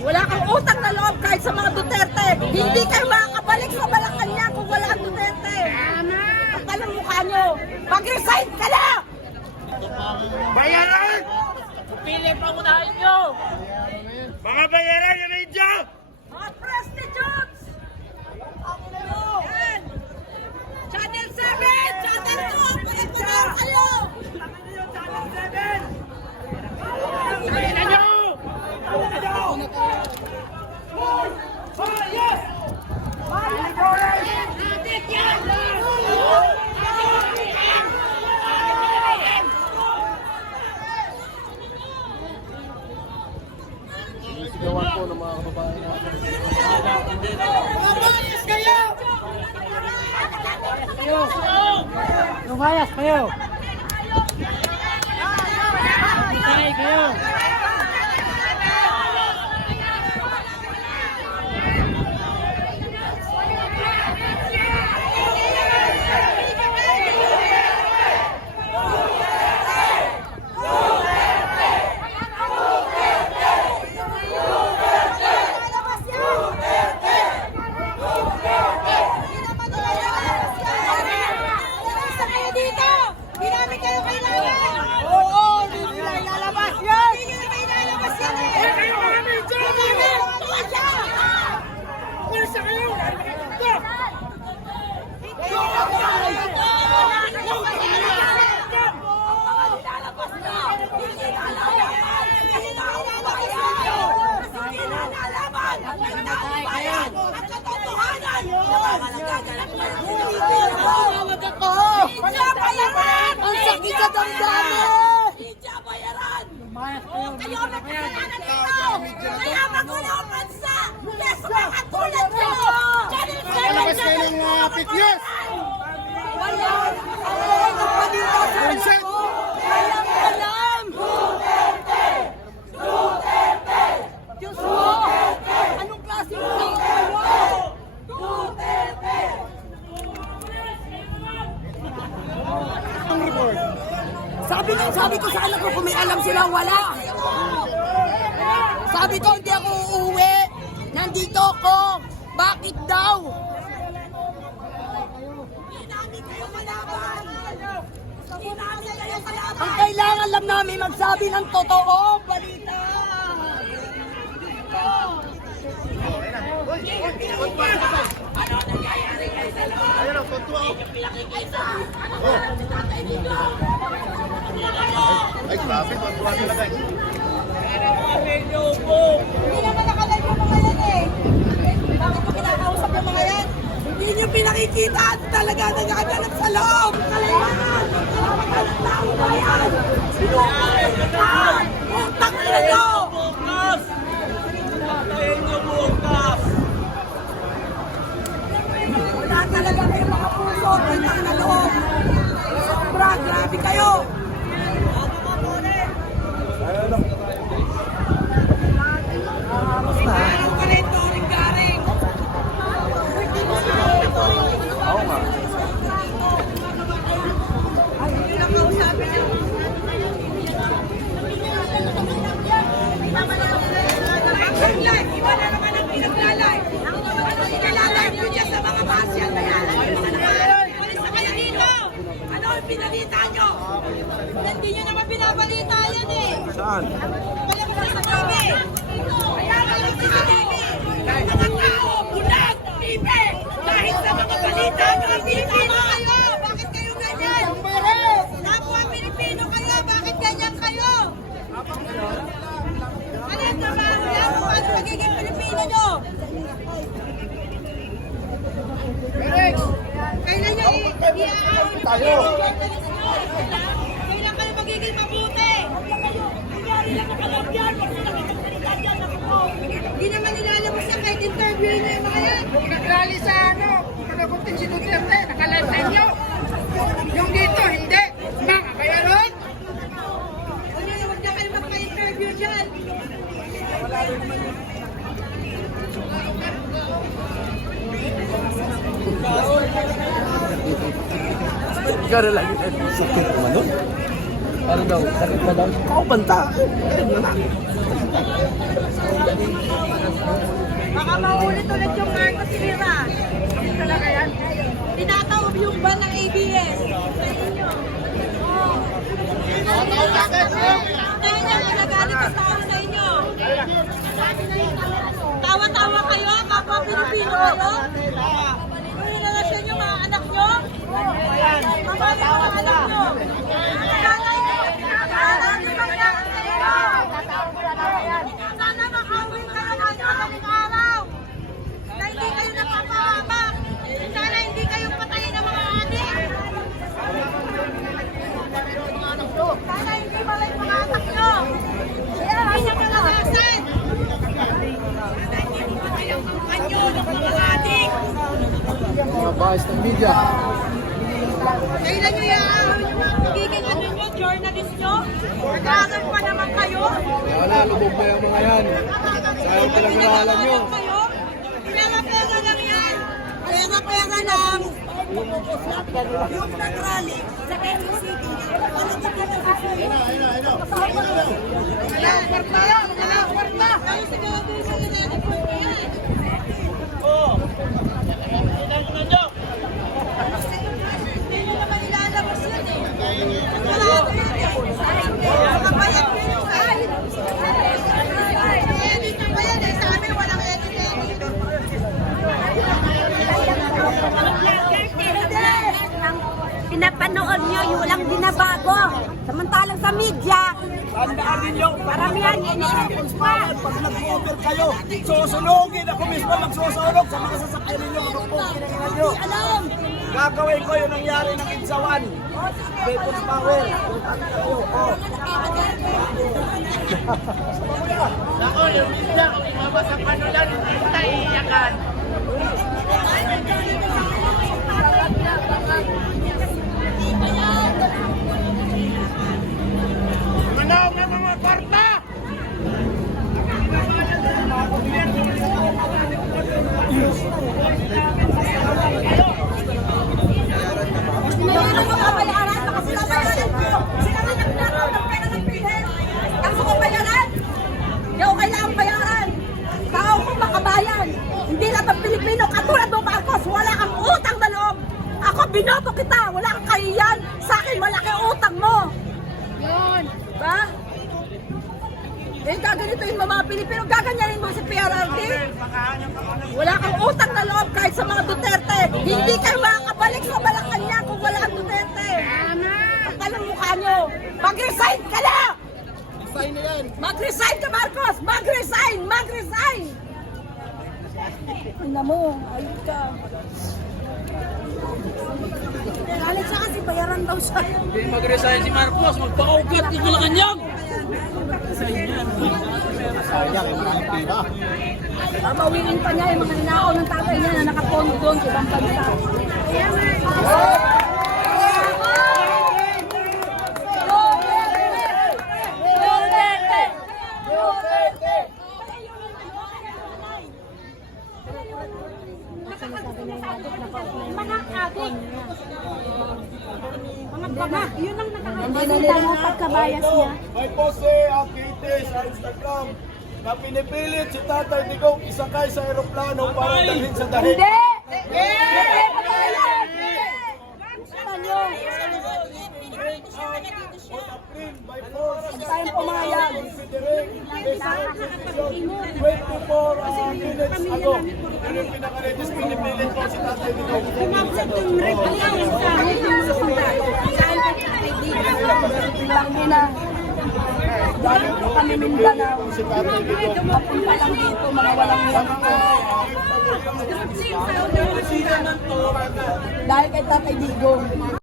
Wala kang utang na loob kahit sa mga Duterte. Hindi kayo makakabalik sa Malacanang kung wala ang Duterte. Tama! Ang talang mukha nyo. Mag-resign ka na! Bayaran! Pili pa unahin nyo! Mga bayaran વાયસ થયો. ગયો bayaran! Ang sakit sa damdamin! Hindi siya bayaran! Lumayas kayo! Kayo ang nagkakayanan dito! Kaya magulo ang bansa! Yes, mga katulad nyo! Channel 7 Palabas kayo ng mga fake news! Wala! Ako ang balita sa anak ko! Walang alam! Duterte! Duterte! Diyos ko! Anong klase ng tao kayo? Duterte! Ang report. Sabi ko, sabi ko sa anak ko kung may alam sila, wala. Sabi ko, hindi ako uuwi. Nandito ako. Bakit daw? Ang kailangan lang namin magsabi ng totoo, balita. Ayun o, tuntua o. Ay, grabe, tuntua talaga eh. Hindi naman nakalive yung yan eh. Bakit mo kinakausap yung mga yan? Hindi nyo pinakikita at talaga nagaganap sa loob. Kalayan! Kalapatan ng tao ba yan? Sinungalingan! Utang na nyo! Bukas! Patayin nyo bukas! Wala talaga kayo mga puso. Utang na loob. Sobra, grabe kayo. Meron ka rin, Toring Garing. Oo nga. Ay, hindi lang kausapin niyo. Pag-live, iba na naman ang pinagla-live. Ano pinagla-live nyo dyan sa mga pasyan na yan? Ano sa naman? Walis na kayo dito! Ano ang pinalita nyo? Hindi nyo naman binabalita yan eh. Saan? Kaya mo sa TV. Kaya kayo sa TV. Ang mga tao, bulag, TV. Dahil sa mga balita nyo, ang Pilipino kayo. Bakit kayo ganyan? Napwa Pilipino kayo, bakit ganyan kayo? Ano yung trabaho niya? Paano magiging Pilipino nyo? Kailan nyo i- i-aawin Tayo. Kailan kayo magiging mabuti? Nangyari lang nakalab yan. Pag sila magsalita dyan, ako po. Hindi naman nilalabas yan kahit interview nyo yung mga yan. Nagrally sa ano, panagutin si Duterte, nakalive na nyo. Yung dito, hindi. Mga bayaron. Huwag na huwag na kayo magpa-interview dyan. Gano'n lang yun. Sakit naman nun. Ano daw? Sakit na daw. Ako banta. Ayun na. maulit-ulit yung Marcos Sira. Tinatawag yung ban ng ABS. Sa inyo. Oo. Kaya niya, nagagalit ang tao sa inyo. Tawa-tawa kayo, kapwa Pilipino kayo. Ano na na yung mga anak nyo? Mamali ang mga anak nyo. Sana yung mangyari sa inyo. Sana makauwi kayo ng madaling araw. Na hindi kayo napapahamak. Sana hindi kayo patayin ng mga adik. Sana hindi pala yung mga anak nyo. Kaya niya kalagasan. Sana hindi mo patayin ang kanyo ng mga adik. Mga bahis ng media. Kailan nyo yan? Magiging ano nyo, journalist nyo? Nag-aaral pa naman kayo? Wala, lubog na yung mga yan. Sayang pinag-aralan nyo. kayo? Pera-pera lang yan. Pera-pera lang. Yung nag-rally sa Quezon City, ano ba Wala, kwarta yan. Wala, kwarta. Kayo sigurado yung sila na kwarta yan. Hindi nyo naman ilalabas yan eh. Sigurado yan eh. Mga bayad nyo ay. Edit nyo ba yan eh? Sa amin walang edit-edit. pinapanood nyo, yung walang binabago. Samantalang sa media, Tandaan ninyo, paramihan iniisip pa. Pag nag-over kayo, susunugin ako mismo magsusunog sa mga sasakyan ninyo, mga pong kinaingan nyo. Alam, Gagawin ko yung nangyari ng Insawan. People's Power. Puntahan kayo. Oh. Manaw wala kang kahiyan. Sa akin, malaki utang mo. Yun. Ba? Eh, gaganito yung mga Pilipino, gaganyanin mo si PRRD. Wala kang utang na loob kahit sa mga Duterte. Hindi kayo makakabalik sa Malacanang kung wala ang Duterte. Ang mukha nyo. Mag-resign ka na! Mag-resign ka, Marcos! Mag-resign! Mag-resign! Ano mo, ayun ka. Galit siya kasi bayaran daw siya. Hindi mag-resign si Marcos, magpaugat ng Malacanang. Babawiin pa niya yung mga ninakaw ng tatay niya na nakapondo doon sa ibang bansa. Mga adik. Mga baba. Yun ang nakakakita mo pagkabayas niya. May poste ang KT sa Instagram na pinipilit si Tatay Digong isakay sa eroplano para dalhin sa dahig. Hindi! Hindi! Pumayag. considering this 24 uh, minutes ago. Yun yung pinaka-latest pinipilit ko si Tatay Digong. Tangina. Dahil po kami Mindanao. Papunta lang dito, mga walang yan. Dahil kay Tatay Digong.